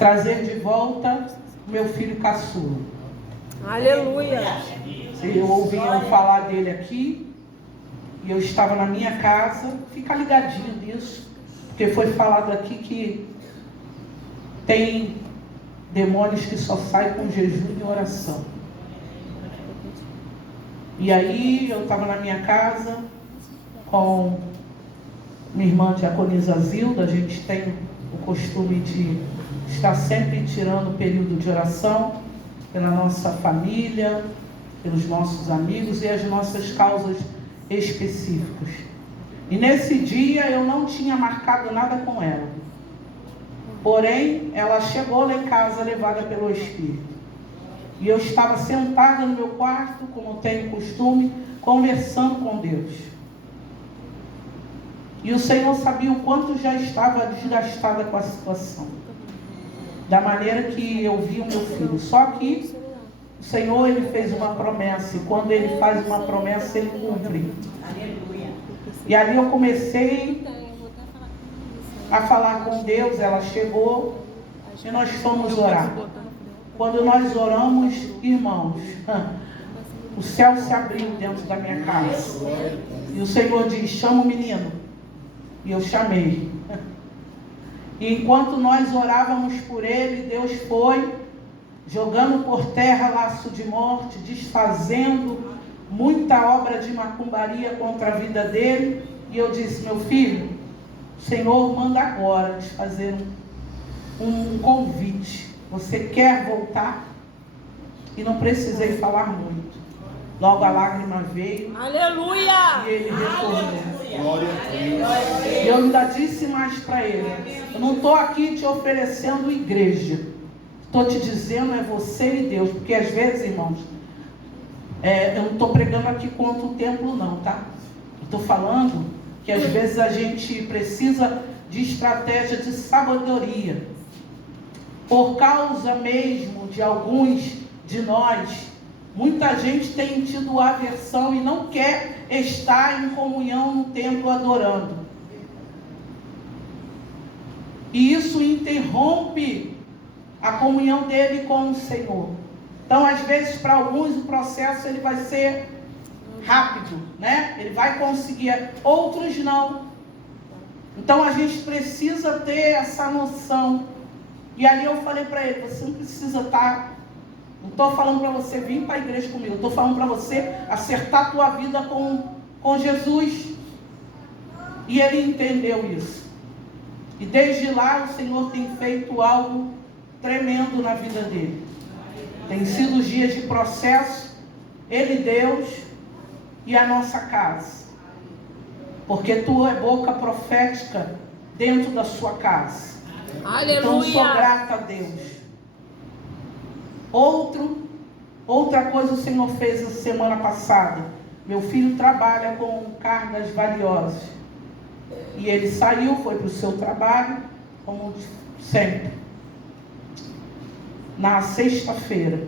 trazer de volta meu filho caçula. Aleluia. Eu ouvi falar dele aqui, e eu estava na minha casa. Fica ligadinho nisso, porque foi falado aqui que tem demônios que só saem com jejum e oração. E aí eu estava na minha casa com minha irmã Diaconisa Zilda. A gente tem o costume de estar sempre tirando o período de oração pela nossa família, pelos nossos amigos e as nossas causas específicas. E nesse dia eu não tinha marcado nada com ela. Porém, ela chegou lá em casa levada pelo Espírito. E eu estava sentada no meu quarto, como tenho costume, conversando com Deus. E o Senhor sabia o quanto já estava desgastada com a situação, da maneira que eu vi o meu filho. Só que o Senhor, Ele fez uma promessa, e quando Ele faz uma promessa, Ele cumpre. Aleluia. E ali eu comecei a falar com Deus. Ela chegou e nós fomos orar. Quando nós oramos, irmãos, o céu se abriu dentro da minha casa. E o Senhor diz: chama o menino. E eu chamei. E enquanto nós orávamos por ele, Deus foi jogando por terra laço de morte, desfazendo muita obra de macumbaria contra a vida dele. E eu disse: meu filho, o Senhor manda agora te fazer um convite. Você quer voltar? E não precisei falar muito. Logo a lágrima veio. Aleluia! E ele retornou. Glória a Deus. E eu ainda disse mais para ele: eu não estou aqui te oferecendo igreja. Estou te dizendo é você e Deus. Porque às vezes, irmãos, eu não estou pregando aqui contra o templo não, tá? Estou falando que às vezes a gente precisa de estratégia de sabedoria. Por causa mesmo de alguns de nós, muita gente tem tido aversão e não quer estar em comunhão no templo adorando. E isso interrompe a comunhão dele com o Senhor. Então, às vezes, para alguns o processo ele vai ser rápido, né? Ele vai conseguir, outros não. Então, a gente precisa ter essa noção. E ali eu falei para ele: você não precisa estar... Não estou falando para você vir para a igreja comigo. Estou falando para você acertar a tua vida com Jesus. E ele entendeu isso. E desde lá o Senhor tem feito algo tremendo na vida dele. Tem sido os dias de processo, ele, Deus e a nossa casa. Porque tu é boca profética dentro da sua casa. Aleluia. Então sou grata a Deus. Outra coisa o Senhor fez a semana passada. Meu filho trabalha com cargas valiosas. E ele saiu, foi para o seu trabalho, como sempre. Na sexta-feira,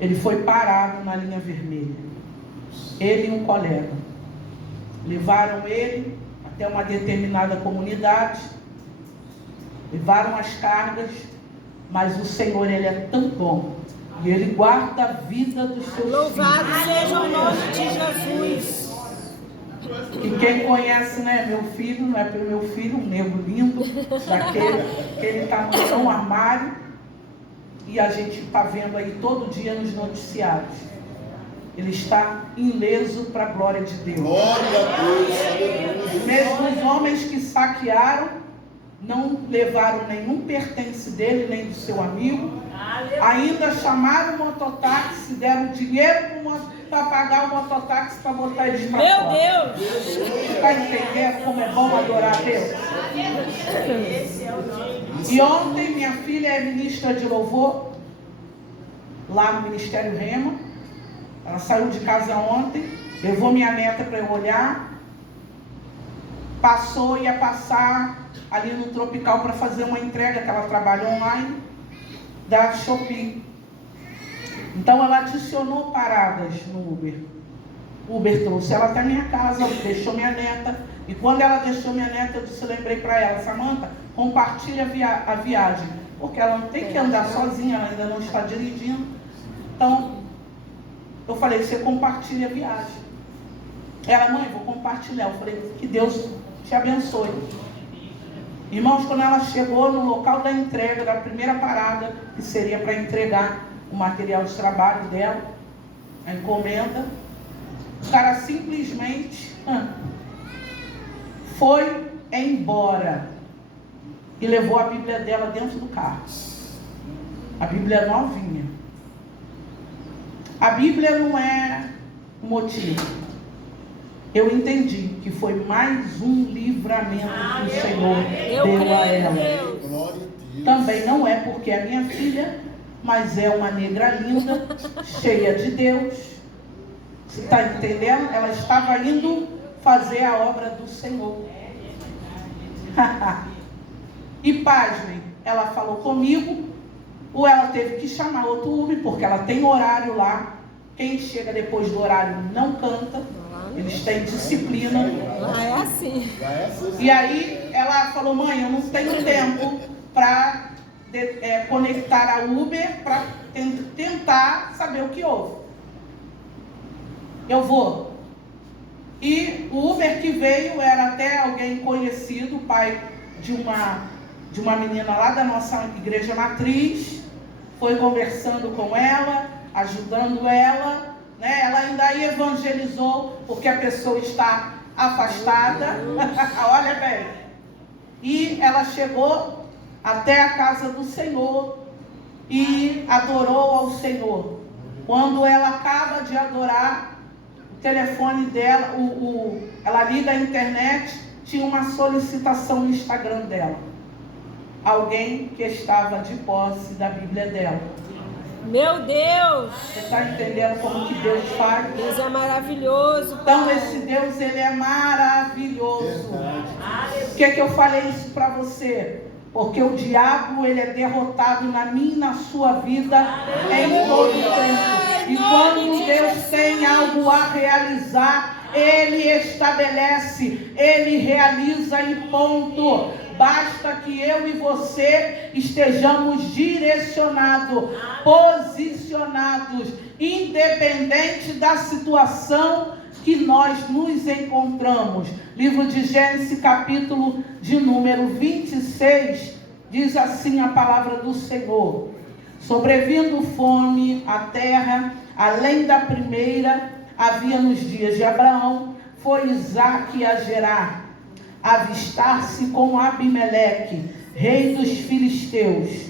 ele foi parado na linha vermelha. Ele e um colega. Levaram ele até uma determinada comunidade. Levaram as cargas. Mas o Senhor, Ele é tão bom. E Ele guarda a vida dos seus filhos. Louvado seja o nome de Jesus. E quem conhece, né, meu filho, não é pelo meu filho, um negro lindo, daquele tamanho, um armário. E a gente está vendo aí todo dia nos noticiários. Ele está ileso para a glória de Deus. Glória a Deus. Mesmo os homens que saquearam, não levaram nenhum pertence dele, nem do seu amigo. Ainda chamaram o mototáxi, deram dinheiro para pagar o mototáxi para botar eles para fora. Meu Deus! Está entendendo como é bom adorar a Deus? E ontem minha filha é ministra de louvor, lá no Ministério Rema. Ela saiu de casa ontem, levou minha neta para eu olhar. Ia passar ali no Tropical para fazer uma entrega, que ela trabalha online, da Shopee. Então ela adicionou paradas no Uber. O Uber trouxe ela até minha casa, deixou minha neta. E quando ela deixou minha neta, eu lembrei para ela, Samanta, compartilha a viagem. Porque ela não tem que andar sozinha, ela ainda não está dirigindo. Então, eu falei, você compartilha a viagem. Ela, mãe, vou compartilhar. Eu falei, que Deus te abençoe. Irmãos, quando ela chegou no local da entrega, da primeira parada, que seria para entregar o material de trabalho dela, a encomenda, o cara simplesmente foi embora e levou a Bíblia dela dentro do carro. A Bíblia novinha. A Bíblia não é o motivo. Eu entendi que foi mais um livramento que o Senhor deu a ela. Também não é porque é minha filha, mas é uma negra linda, cheia de Deus. Você está entendendo? Ela estava indo fazer a obra do Senhor. E pasmem, ela falou comigo, ou ela teve que chamar outro Uber, porque ela tem horário lá. Quem chega depois do horário não canta. Eles têm disciplina. É assim. E aí ela falou, mãe, eu não tenho tempo para conectar a Uber para tentar saber o que houve. Eu vou. E o Uber que veio era até alguém conhecido, pai de uma menina lá da nossa igreja matriz. Foi conversando com ela, ajudando ela. Né? Ela ainda evangelizou, porque a pessoa está afastada. Olha bem. E ela chegou até a casa do Senhor e adorou ao Senhor. Quando ela acaba de adorar, o telefone dela, ela liga a internet, tinha uma solicitação no Instagram dela. Alguém que estava de posse da Bíblia dela. Meu Deus! Você está entendendo como que Deus faz? Deus é maravilhoso. Então esse Deus, ele é maravilhoso. Por que eu falei isso para você? Porque o diabo, ele é derrotado na minha e na sua vida em todo tempo. E quando Deus tem algo a realizar, ele estabelece, ele realiza e ponto. Basta que eu e você estejamos direcionados, posicionados, independente da situação que nós nos encontramos. Livro de Gênesis, capítulo de número 26, diz assim a palavra do Senhor. Sobrevindo fome à terra, além da primeira, havia nos dias de Abraão, foi Isaque a Gerar, avistar-se com Abimeleque, rei dos filisteus.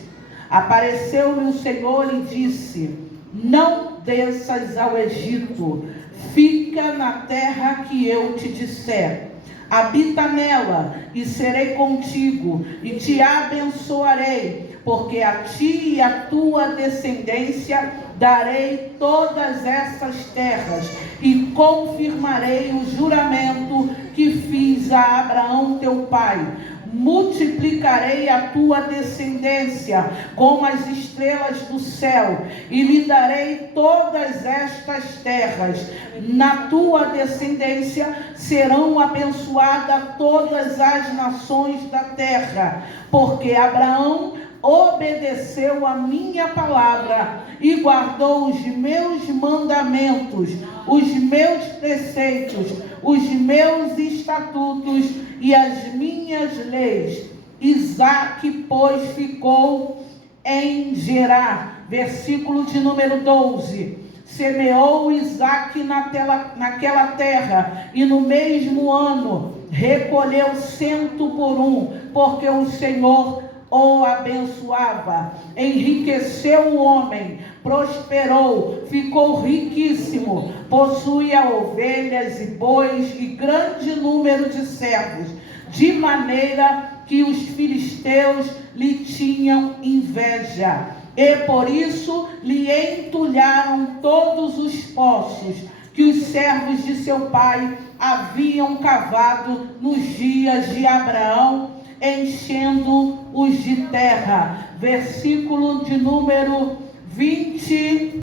Apareceu-lhe o Senhor e disse: não desças ao Egito, fica na terra que eu te disser. Habita nela, e serei contigo, e te abençoarei, porque a ti e a tua descendência darei todas essas terras, e confirmarei o juramento que fiz a Abraão teu pai. Multiplicarei a tua descendência como as estrelas do céu, e lhe darei todas estas terras. Na tua descendência serão abençoadas todas as nações da terra, porque Abraão obedeceu a minha palavra e guardou os meus mandamentos, os meus preceitos, os meus estatutos e as minhas leis. Isaque, pois, ficou em Gerar. Versículo de número 12. Semeou Isaque naquela terra, e no mesmo ano recolheu 100 por 1, porque o Senhor o abençoava. Enriqueceu o homem, prosperou, ficou riquíssimo, possuía ovelhas e bois e grande número de servos, de maneira que os filisteus lhe tinham inveja, e por isso lhe entulharam todos os poços que os servos de seu pai haviam cavado nos dias de Abraão, enchendo-os de terra. Versículo de número 20.